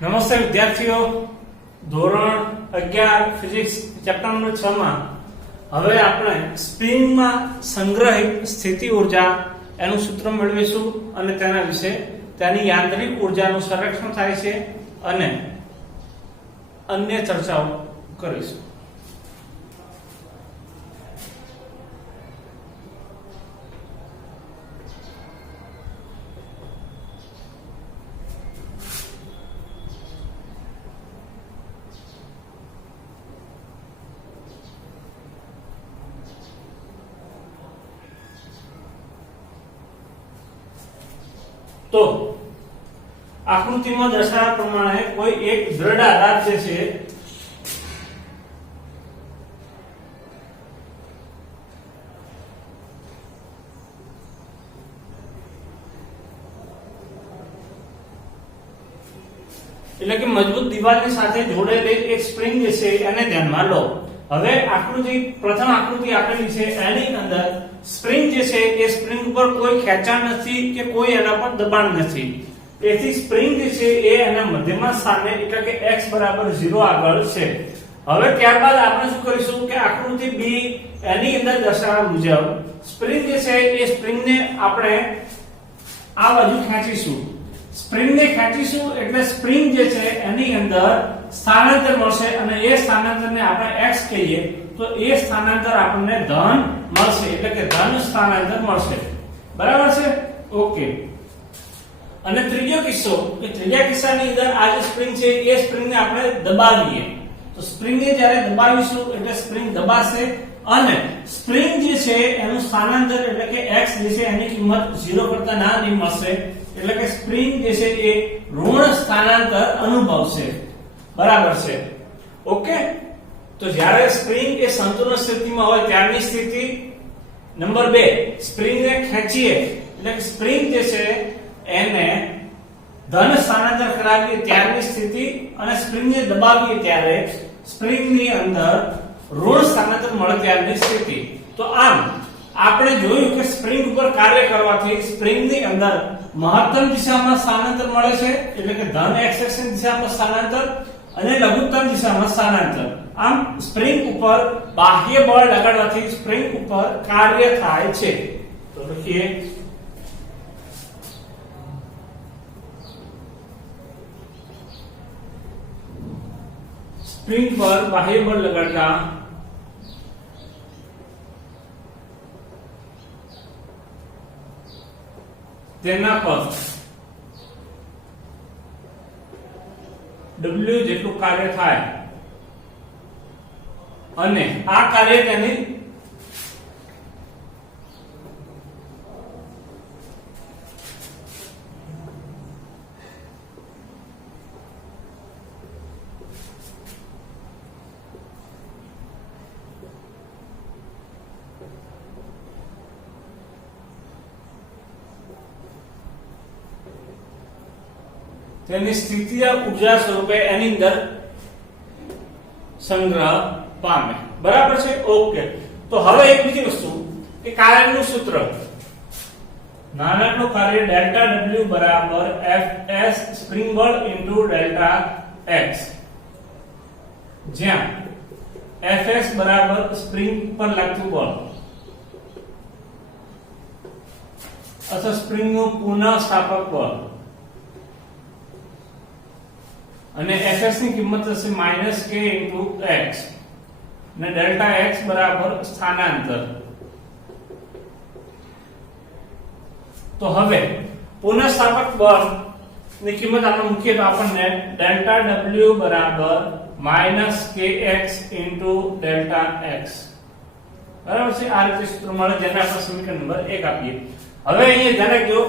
નમસ્તે વિદ્યાર્થીઓ, ધોરણ 11 ફિઝિક્સ ચેપ્ટર નંબર 6 માં હવે આપણે સ્પ્રિંગમાં સંગ્રહિત સ્થિતિ ઊર્જા એનું સૂત્ર મેળવીશું અને તેના વિશે તેની યાંત્રિક ઊર્જાનું સંરક્ષણ થાય છે અને અન્ય ચર્ચાઓ કરીશું. તો આકૃતિમાં દર્શાવ્યા પ્રમાણે કોઈ એક દ્રઢ આધાર જે છે એટલે કે મજબૂત દિવાલની સાથે જોડેલી એક સ્પ્રિંગ જે છે એને ધ્યાનમાં લો. હવે પ્રથમ આકૃતિ આપેલી છે એની અંદર સ્પ્રિંગ જે છે એ સ્પ્રિંગ ઉપર કોઈ ખેંચાણ નથી કે કોઈ એના પર દબાણ નથી. તેથી સ્પ્રિંગ જે છે એ એના મધ્યમાં સ્થાને એટલે કે x બરાબર 0 આગળ છે. હવે ત્યારબાદ આપણે શું કરીશું કે આકૃતિ b એની અંદર દર્શાવ્યા મુજબ સ્પ્રિંગ જે છે એ સ્પ્રિંગને આપણે આ બાજુ ખેંચીશું. સ્પ્રિંગને ખેંચીશું એટલે સ્પ્રિંગ જે છે એની અંદર સ્થાનાંતર મળશે અને એ સ્થાનાંતરને આપણે x કહીએ તો એ સ્થાનાંતર આપણને ધન મળશે એટલે કે ધન સ્થાનાંતર મળશે. બરાબર છે? ઓકે. અને ત્રીજો કિસ્સો કે ત્રીજા કિસ્સાની અંદર આ જે સ્પ્રિંગ છે એ સ્પ્રિંગને આપણે દબાવીએ તો સ્પ્રિંગને જ્યારે દબાવીશું એટલે સ્પ્રિંગ દબાશે અને સ્પ્રિંગ જે છે એનું સ્થાનાંતર એટલે કે x જે છે એની કિંમત 0 કરતા નાની મળશે એટલે કે સ્પ્રિંગ જે છે એ ઋણ સ્થાનાંતર અનુભવશે. બરાબર છે? ઓકે. તો જ્યારે સ્પ્રિંગ એ સંતુલન સ્થિતિમાં હોય ત્યારની સ્થિતિ. નંબર 2, સ્પ્રિંગને ખેંચીએ એટલે કે સ્પ્રિંગ જે છે એને ધન સ્થાનાંતર કરાવીએ ત્યારની સ્થિતિ અને સ્પ્રિંગને દબાવીએ ત્યારે સ્પ્રિંગની અંદર ઋણ સ્થાનાંતર મળે ત્યારની સ્થિતિ. તો આમ આપણે જોયું કે સ્પ્રિંગ ઉપર કાર્ય કરવાથી સ્પ્રિંગની અંદર મહત્તમ દિશામાં સ્થાનાંતર મળે છે એટલે કે ધન x અક્ષની દિશામાં સ્થાનાંતર અને લઘુત્તમ દિશામાં સ્થાનાંતર. આમ સ્પ્રિંગ ઉપર બાહ્ય બળ લગાડવાથી સ્પ્રિંગ ઉપર કાર્ય થાય છે. તો લખીએ સ્પ્રિંગ પર બાહ્ય બળ લગાડતા તેના પર W જેટલું કાર્ય થાય અને આ કાર્ય તેની સ્થિતિય ઊર્જા સ્વરૂપે એની અંદર સંગ્રહ પામે. બરાબર છે? ઓકે. તો હવે એક બીજી વસ્તુ કે કાર્યનું સૂત્ર નાનકડું કાર્ય ડેલ્ટા W બરાબર Fs સ્પ્રિંગ બળ ઇન્ટુ ડેલ્ટા x જ્યાં Fs બરાબર સ્પ્રિંગ પર લાગતું બળ અથવા સ્પ્રિંગનું પુનઃસ્થાપક બળ અને Fs ની કિંમત હશે -k * x અને ડેલ્ટા x બરાબર સ્થાનાંતર. તો હવે પુનઃસ્થાપક બળ ની કિંમત આપણે મૂકીએ તો આપણને ડેલ્ટા W બરાબર -kx * ડેલ્ટા x. બરાબર છે? આ રીતે સૂત્ર મળે જેને આપણે સમીકરણ નંબર 1 આપીએ. હવે અહીંયા ધ્યાન રાખજો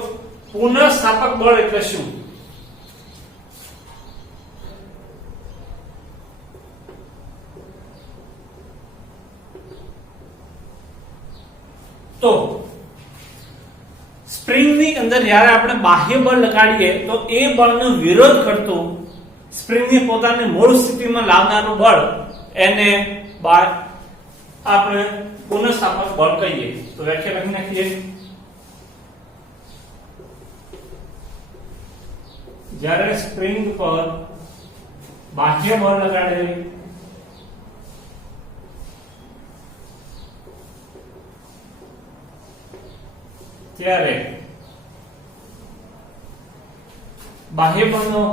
પુનઃસ્થાપક બળ એટલે શું? તો સ્પ્રિંગ ની અંદર જ્યારે આપણે બાહ્ય બળ લગાડીએ તો એ બળનો વિરોધ કરતું સ્પ્રિંગની પોતાની મૂળ સ્થિતિમાં લાવનારું બળ એને આપણે પુનઃસ્થાપક બળ કહીએ. તો વ્યાખ્યા લખી નાખીએ. જ્યારે સ્પ્રિંગ પર બાહ્ય બળ લગાડેલી, ત્યારે બાહ્ય બળનો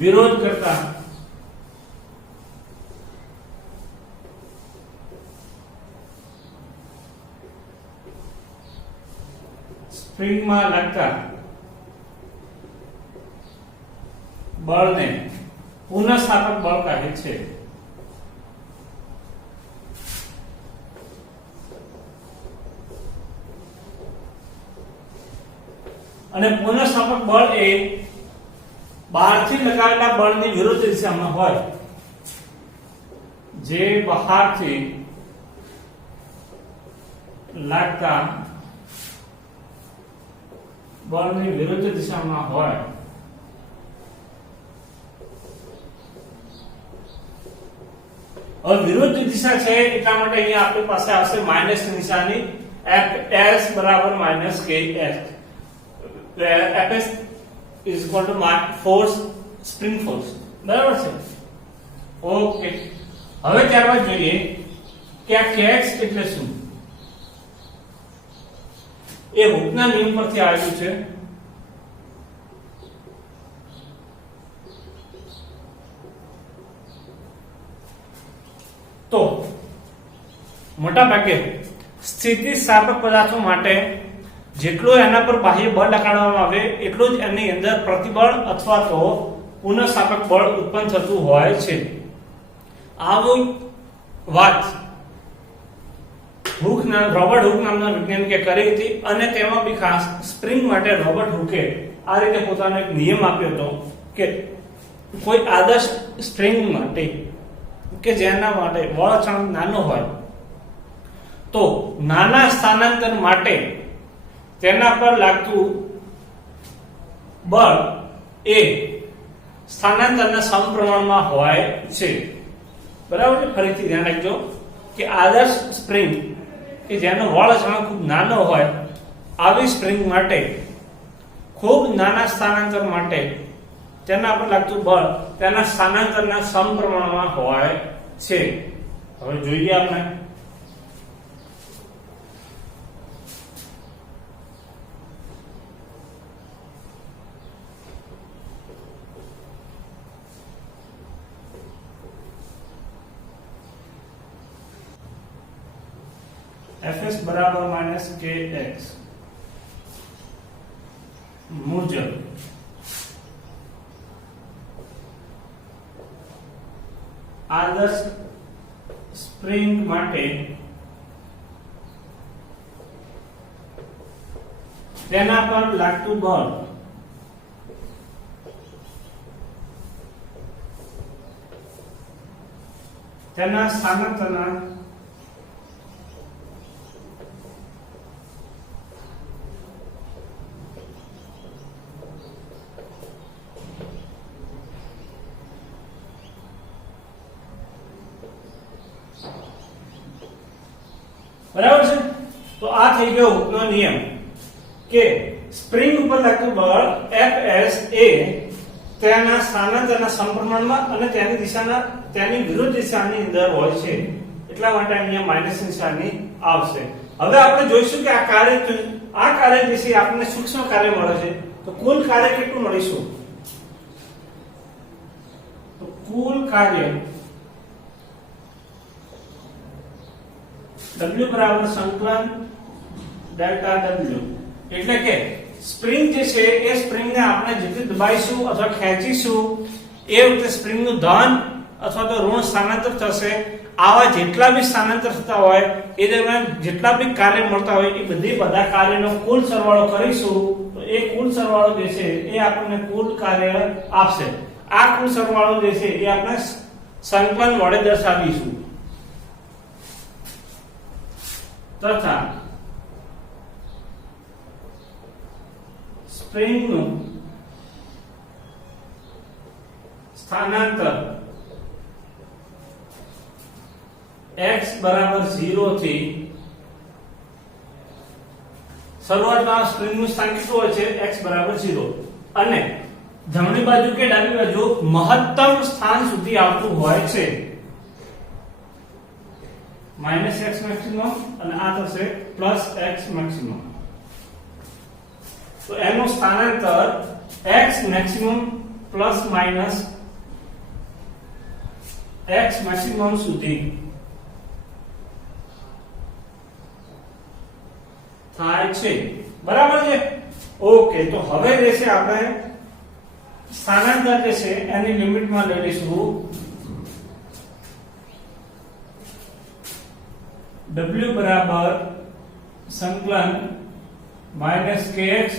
વિરોધ કરતા સ્પ્રિંગમાં લાગતા બળને પુનઃસ્થાપક બળ કહે છે. અને પુનઃસ્થાપક બળ એ બહારથી લગાવેલા બળની વિરુદ્ધ દિશામાં હોય. જે બહારથી લાગતા બળની વિરુદ્ધ દિશામાં હોય હવે વિરુદ્ધ દિશા છે એટલા માટે અહીંયા આપણી પાસે આવશે માઈનસ નિશાની Fs બરાબર minus Ks. Fs is equal to force, spring force. બરાબર છે. ઓકે, હવે ત્યારબાદ જોઈએ કે આ Kx એટલે શું. એ હુકના નિયમ પરથી આવેલું છે. તો મોટા ભાગે સ્થિતિસ્થાપક પદાર્થો માટે જેટલો એના પર બાહ્ય બળ લગાડવામાં આવે એટલું જ એની અંદર પ્રતિબળ અથવા તો પુનઃસ્થાપક બળ ઉત્પન્ન થતું હોય છે. આવી વાત રોબર્ટ હુક નામના વૈજ્ઞાનિકે કરી હતી અને તેમાં બી ખાસ સ્પ્રિંગ માટે રોબર્ટ હુકે આ રીતે પોતાનો એક નિયમ આપ્યો હતો કે કોઈ આદર્શ સ્પ્રિંગ માટે કે જેના માટે વળાંક નાનો હોય તો નાના સ્થાનાંતર માટે તેના પર લાગતું બળ એ સ્થાનાંતરના સમપ્રમાણમાં હોય છે. બરાબર છે. ફરીથી ધ્યાન રાખજો કે આદર્શ સ્પ્રિંગ કે જેનો વળાંક ખૂબ નાનો હોય આવી સ્પ્રિંગ માટે ખૂબ નાના સ્થાનાંતર માટે તેના પર લાગતું બળ તેના સ્થાનાંતરના સમપ્રમાણમાં હોય છે. હવે જોઈએ આપણે Fs બરાબર માઈનસ Kx મુજબ આદર્શ સ્પ્રિંગ માટે તેના પર લાગતું બળ તેના સ્થાનાંતરના બરાબર છે. તો આ થઈ ગયો હુકનો નિયમ કે સ્પ્રિંગ ઉપર લાગતું બળ Fs એ તેના સ્થાનાંતરના સમપ્રમાણમાં અને તેની વિરુદ્ધ દિશાની અંદર હોય છે. એટલા માટે અહીંયા માઈનસ નિશાની આવશે. હવે આપણે જોઈશું કે આ કાર્ય વિશે આપણને સૂક્ષ્મ કાર્ય મળે છે. તો કુલ કાર્ય કેટલું મળીશું? તો કુલ કાર્ય W બરાબર સંકલન ડેલ્ટા W. એટલે કે સ્પ્રિંગ જે છે એ સ્પ્રિંગને આપણે જેટલી દબાઈશું અથવા ખેંચીશું એ વખતે સ્પ્રિંગનું ધન અથવા તો ઋણ સ્થાનાંતર થશે. આવા જેટલા બી સ્થાનાંતર થતા હોય એ દરમિયાન જેટલા બી કાર્ય મળતા હોય એ બધા કાર્યનો કુલ સરવાળો કરીશું તો એ કુલ સરવાળો જે છે એ આપણને કુલ કાર્ય આપશે. આ કુલ સરવાળો જે છે એ આપણે સંકલન વડે દર્શાવીશું તથા સ્પ્રિંગનું સ્થાનાંતર x બરાબર 0 થી શરૂઆતમાં સ્પ્રિંગનું સ્થાન કેટલું હોય છે x બરાબર 0 અને જમણી બાજુ કે ડાબી બાજુ મહત્તમ સ્થાન સુધી આવતું હોય છે -x મેક્સિમમ અને આ થશે +x મેક્સિમમ તો એનું સ્થાનાંતર x maximum plus minus x maximum સુધી થાય છે બરાબર છે ઓકે તો હવે જે છે આપણે સ્થાનાંતર જે છે એની લિમિટ માં લઈ લઈશું w બરાબર સંકલન -kx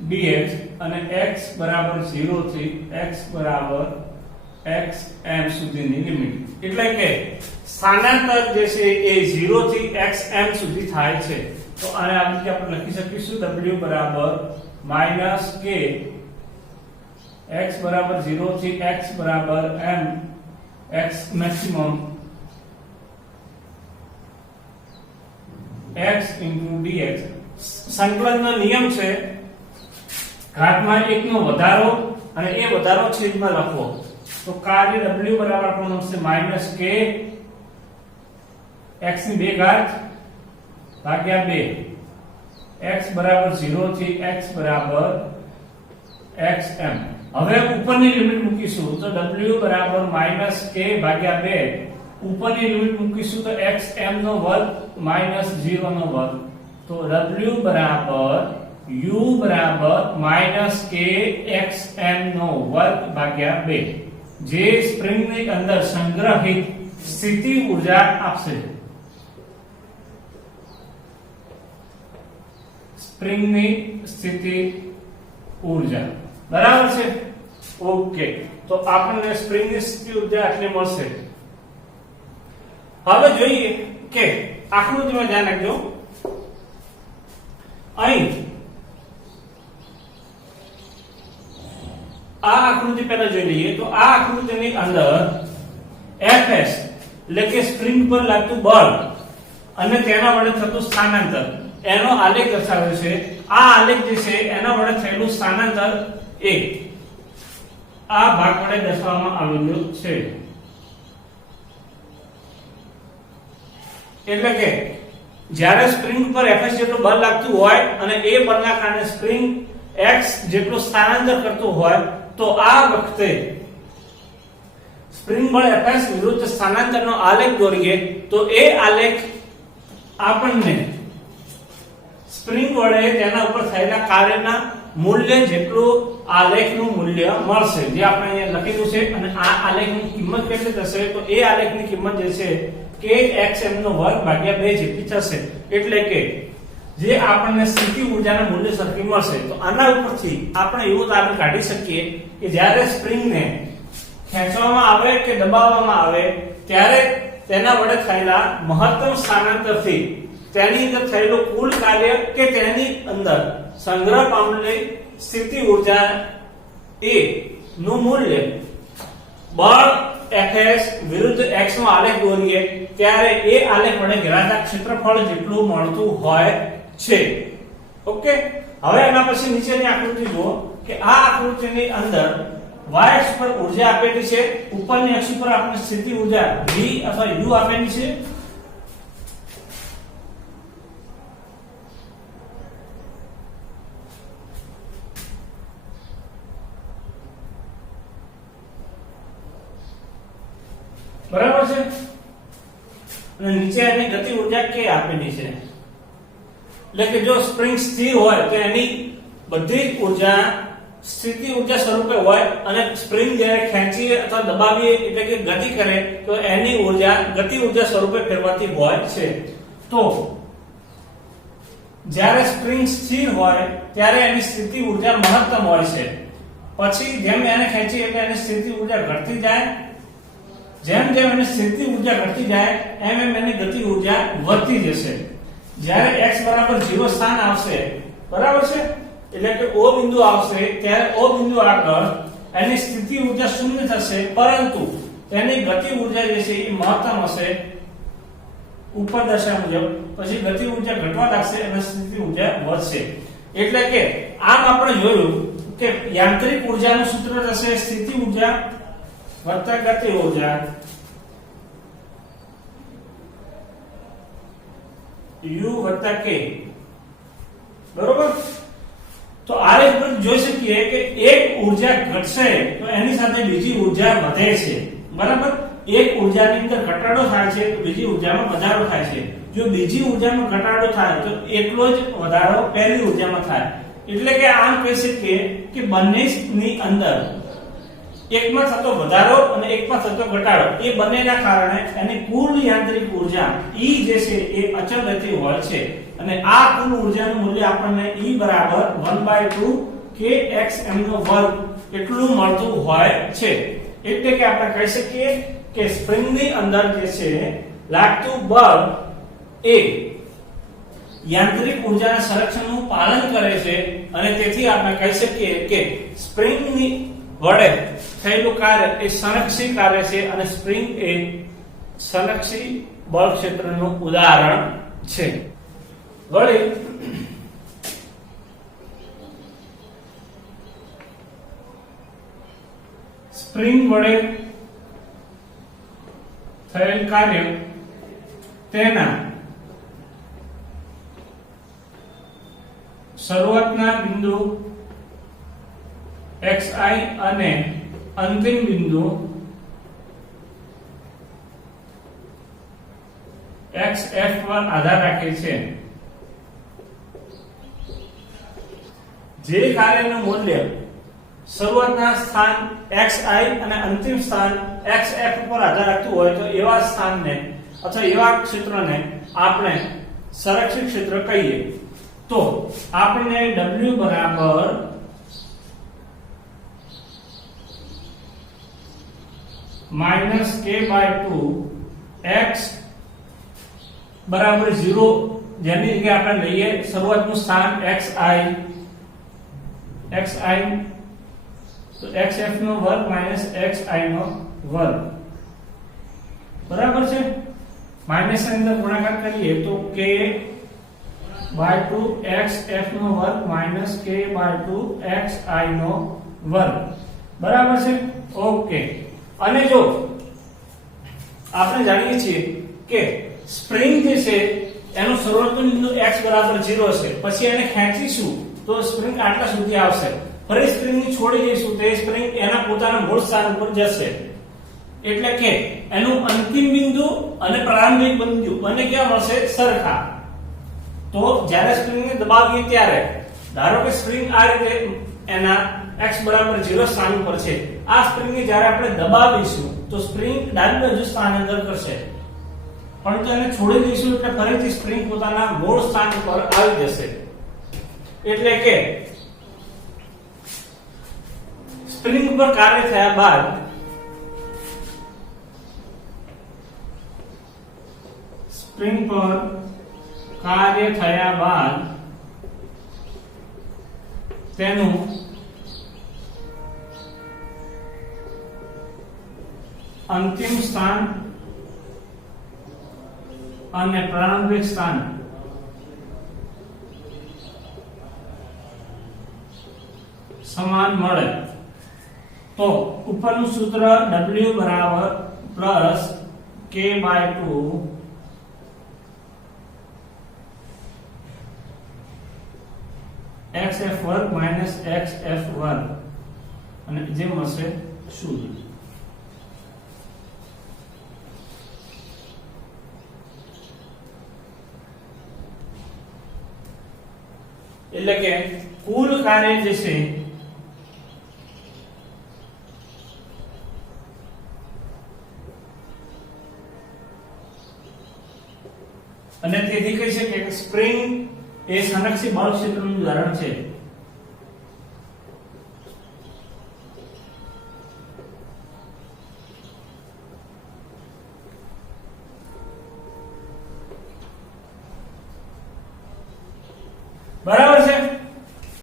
dx અને x બરાબર 0 થી x બરાબર xm સુધીની લિમિટ એટલે કે સ્થાનાંતર જે છે એ 0 થી xm સુધી થાય છે તો આને આ રીતે આપણે લખી શકીશું w બરાબર -k x બરાબર 0 થી x બરાબર m x maximum x dx સંકલનનો નિયમ છે ઘાતમાં 1 નો વધારો અને એ વધારો છેદમાં લખવો તો કાર્ય w બરાબર આપણું આવશે -k x ની 2 ઘાત ભાગ્યા 2 x બરાબર 0 થી x બરાબર xm હવે ઉપરની લિમિટ મૂકીશું તો w બરાબર -k ભાગ્યા 2 ઉપરની લિમિટ મૂકીશું તો xm નો વર્ગ -0 નો વર્ગ તો w બરાબર u બરાબર -k xm નો વર્ગ ભાગ્યા 2 જે સ્પ્રિંગ ની અંદર સંગ્રહિત સ્થિતિ ઊર્જા આપશે સ્પ્રિંગ ની સ્થિતિ ઊર્જા બરાબર છે ઓકે તો આપણને સ્પ્રિંગ ની સ્થિતિ ઊર્જા આટલી મળશે હવે જોઈએ કે આકૃતિમાં ધ્યાન રાખજો અહીં આ આકૃતિ પહેલા જોઈ લઈએ તો આ આકૃતિની અંદર Fs એટલે કે સ્પ્રિંગ પર લાગતું બળ અને તેના વડે થતું સ્થાનાંતર એનો આલેખ દર્શાવ્યો છે આ આલેખ જે છે એના વડે થયેલું સ્થાનાંતર એ આ ભાગ વડે દર્શાવવામાં આવેલું છે એટલે કે જ્યારે સ્પ્રિંગ પર Fs જેટલું બળ લાગતું હોય અને એ બળના કારણે સ્પ્રિંગ x જેટલું સ્થાનાંતર કરતું હોય તો આ વખતે સ્પ્રિંગ બળ Fs વિરુદ્ધ સ્થાનાંતરનો આલેખ દોરીએ તો એ આલેખ આપણને સ્પ્રિંગ વડે તેના ઉપર થયેલા કાર્યના મૂલ્ય જેટલું આલેખનું મૂલ્ય મળશે જે આપણે અહીંયા લખેલું છે અને આ આલેખની કિંમત કેટલી થશે તો એ આલેખની કિંમત જે છે કે xm નો વર્ગ ભાગ્યા 2 જેટલી થશે એટલે કે જે આપણને સ્થિતિ ઊર્જાના મૂલ્ય સરખી મળશે તો આના ઉપરથી આપણે એવું તારણ કાઢી શકીએ કે જ્યારે સ્પ્રિંગને ખેંચવામાં આવે કે દબાવવામાં આવે ત્યારે તેના વડે થયેલા મહત્તમ સ્થાનાંતરથી તેની અંદર થયેલું કુલ કાર્ય કે તેની અંદર સંગ્રહ પામેલી સ્થિતિ ઊર્જા એ નું મૂલ્ય બળ Fs વિરુદ્ધ x નો આલેખ દોરીએ ત્યારે એ આલેખ વડે ઘેરાતા ક્ષેત્રફળ જેટલું મળતું હોય છે ઓકે હવે એના પછી નીચેની આકૃતિ જુઓ કે આ આકૃતિની અંદર y અક્ષ પર ઊર્જા આપેલી છે ઉપરની અક્ષ પર આપણે સ્થિતિ ઊર્જા v અથવા u આપેલી છે બરાબર છે અને નીચે એની ગતિ ઊર્જા k આપેલી છે એટલે કે જો સ્પ્રિંગ સ્થિર હોય તો એની બધી જ ઊર્જા સ્થિતિ ઊર્જા સ્વરૂપે હોય અને સ્પ્રિંગ જ્યારે ખેંચીએ અથવા દબાવીએ એટલે કે ગતિ કરે તો એની ઊર્જા ગતિ ઊર્જા સ્વરૂપે ફેરવાતી હોય છે તો જ્યારે સ્પ્રિંગ સ્થિર હોય ત્યારે એની સ્થિતિ ઊર્જા મહત્તમ હોય છે પછી જેમ એને ખેંચીએ એટલે એની સ્થિતિ ઊર્જા ઘટતી જાય જેમ જેમ એની સ્થિતિ ઊર્જા ઘટતી જાય એમ એમ એની ગતિ ઊર્જા વધતી જશે જ્યારે x બરાબર 0 સ્થાન આવશે બરાબર છે એટલે કે O બિંદુ આવશે ત્યારે O બિંદુ આગળ એની સ્થિતિ ઊર્જા શૂન્ય થશે પરંતુ તેની ગતિ ઊર્જા જે છે એ મહત્તમ હશે ઉપર દર્શાવ્યા મુજબ પછી ગતિ ઊર્જા ઘટવા લાગશે અને સ્થિતિ ઊર્જા વધશે એટલે કે આમ આપણે જોયું કે યાંત્રિક ઊર્જાનું સૂત્ર થશે સ્થિતિ ઊર્જા વત્તા ગતિ ઊર્જા U વત્તા K, બરોબર. તો આ રીત પર જોઈ શકીએ કે એક ઊર્જા ઘટશે તો એની સાથે બીજી ઊર્જા વધે છે, બરાબર. એક ઊર્જાની અંદર ઘટાડો થાય છે તો બીજી ઊર્જામાં વધારો થાય છે. જો બીજી ઊર્જામાં ઘટાડો થાય તો એટલો જ વધારો પહેલી ઊર્જામાં થાય. એટલે કે આમ કહી શકીએ કે બંનેની અંદર એકમાં થતો વધારો અને એકમાં થતો ઘટાડો એ બંનેના કારણે એની કુલ યાંત્રિક ઊર્જા E જે છે એ અચળ રહેતી હોય છે. અને આ કુલ ઊર્જાનું મૂલ્ય આપણને E બરાબર 1/2 kxm નો વર્ગ એટલું મળતું હોય છે. એટલે કે આપણે કહી શકીએ કે સ્પ્રિંગ ની અંદર જે છે લાગતું બળ એ યાંત્રિક ઊર્જાના સંરક્ષણનું પાલન કરે છે અને તેથી આપણે કહી શકીએ કે સ્પ્રિંગ ની વડે થયેલું કાર્ય એ સંરક્ષી કાર્ય છે અને સ્પ્રિંગ એ સંરક્ષી બળ ક્ષેત્રનું ઉદાહરણ છે. વળી સ્પ્રિંગ વડે થયેલ કાર્ય તેના શરૂઆતના બિંદુ xi અને અંતિમ બિંદુ xf પર આધાર રાખે છે. જે કાર્યનું મૂલ્ય શરૂઆતના સ્થાન xi અને અંતિમ સ્થાન xf પર આધાર રાખતું હોય તો એવા સ્થાનને અથવા એવા ક્ષેત્રને આપણે સંરક્ષિત ક્ષેત્ર કહીએ. તો આપણે W બરાબર -k/2 x બરાબર 0 જેની જગ્યાએ આપણે લઈએ શરૂઆતનું સ્થાન xi તો xf નો વર્ગ xi નો વર્ગ, બરાબર છે. માઇનસ ની અંદર ગુણાકાર કરીએ તો k/2 xf નો વર્ગ k/2 xi નો વર્ગ, બરાબર છે. ઓકે. અને જો આપણે જાણીએ છીએ કે સ્પ્રિંગ જે છે એનું શરૂઆતનું બિંદુ x બરાબર 0 છે, પછી એને ખેંચીશું તો સ્પ્રિંગ આટલા સુધી આવશે. ફરી સ્પ્રિંગ ની છોડી દઈશું તો એ સ્પ્રિંગ એના પોતાના મૂળ સ્થાન પર જશે. એટલે કે એનું અંતિમ બિંદુ અને પ્રારંભિક બિંદુ બંને ક્યાં મળશે? સરખા. તો જ્યારે સ્પ્રિંગ ને દબાવીએ ત્યારે ધારો કે સ્પ્રિંગ આ રીતે એના x બરાબર 0 સ્થાન પર છે. આ સ્પ્રિંગ ને જ્યારે આપણે દબાવીશું તો સ્પ્રિંગ ડાબી બાજુ સ્થાનાંતર કરશે, પણ જો એને છોડી દઈશું એટલે ફરીથી સ્પ્રિંગ પોતાના મૂળ સ્થાન પર આવી જશે. એટલે કે સ્પ્રિંગ પર કાર્ય થયા બાદ તેનું અંતિમ સ્થાન અને પ્રારંભિક સ્થાન સમાન મળે તો ઉપરનું સૂત્ર W બરાબર +k/2 xf વર્ગ xf વર્ગ અને જે મળશે 0. એટલે કે કુલ કાર્ય જે છે અને તેથી કહી શકીએ કે સ્પ્રિંગ એ સંરક્ષી બળ ક્ષેત્રનું ઉદાહરણ છે. બરાબર છે.